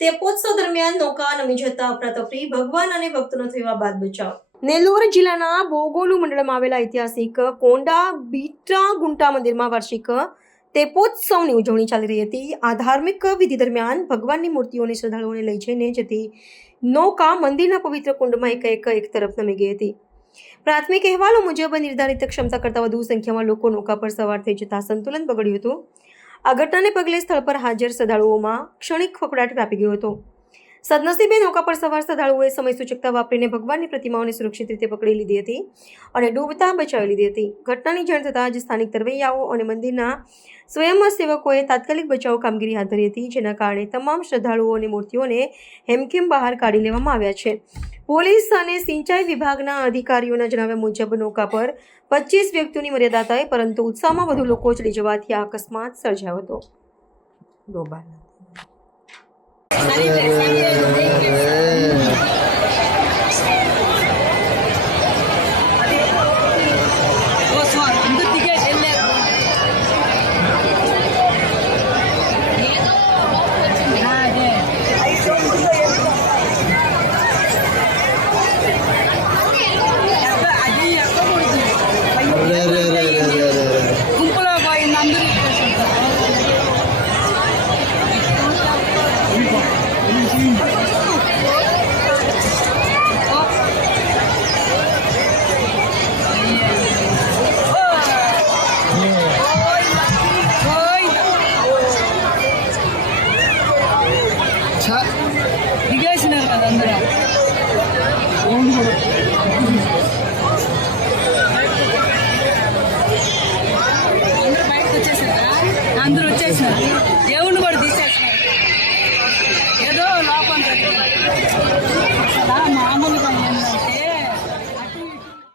તેપોત્સવ દરમિયાન નૌકા નમી જતા અફરાતફરી, ભગવાન અને ભક્તોનો થયો બાદ બચાવ. નેલ્લોર જિલ્લાના બોગોલુ મંડળમાં આવેલા ઐતિહાસિક કોંડા બીટ્રાગુંટા મંદિરમાં વાર્ષિક તેપોત્સવની ઉજવણી ચાલી રહી હતી. આ ધાર્મિક વિધિ દરમિયાન ભગવાનની મૂર્તિઓને શ્રદ્ધાળુઓને લઈ જઈને જતી નૌકા મંદિરના પવિત્ર કુંડમાં એક તરફ નમી ગઈ હતી. પ્રાથમિક અહેવાલો મુજબ નિર્ધારિત ક્ષમતા કરતાં વધુ સંખ્યામાં લોકો નૌકા પર સવાર થઈ જતા સંતુલન બગડ્યું હતું. આ ઘટનાને પગલે સ્થળ પર હાજર શ્રદ્ધાળુઓમાં ક્ષણિક ફફડાટ વ્યાપી ગયો હતો. સદનસીબે નૌકા પર સવાર શ્રદ્ધાળુઓએ સમય સૂચકતા વાપરીને ભગવાનની પ્રતિમાઓને સુરક્ષિત રીતે પકડી લીધી હતી અને ડૂબતા બચાવી લીધી હતી. ઘટનાની જાણ થતાં જ સ્થાનિક તરવૈયાઓ અને મંદિરના સ્વયંસેવકોએ તાત્કાલિક બચાવ કામગીરી હાથ ધરી હતી, જેના કારણે તમામ શ્રદ્ધાળુઓ અને મૂર્તિઓને હેમખેમ બહાર કાઢી લેવામાં આવ્યા છે. પોલીસ અને સિંચાઈ વિભાગના અધિકારીઓના જણાવ્યા મુજબ નૌકા પર 25 વ્યક્તિઓની મર્યાદા થઈ, પરંતુ ઉત્સાહમાં વધુ લોકો ચડી જવાથી આ અકસ્માત સર્જાયો હતો. దిగేసినారు కదా అందరూ. అందరూ బయటకు వచ్చేసారా? అందరూ వచ్చేసినారు. దేవుణ్ణి కూడా తీసేసినారు. ఏదో లోపం జరిగింది. మామూలుగా ఏంటంటే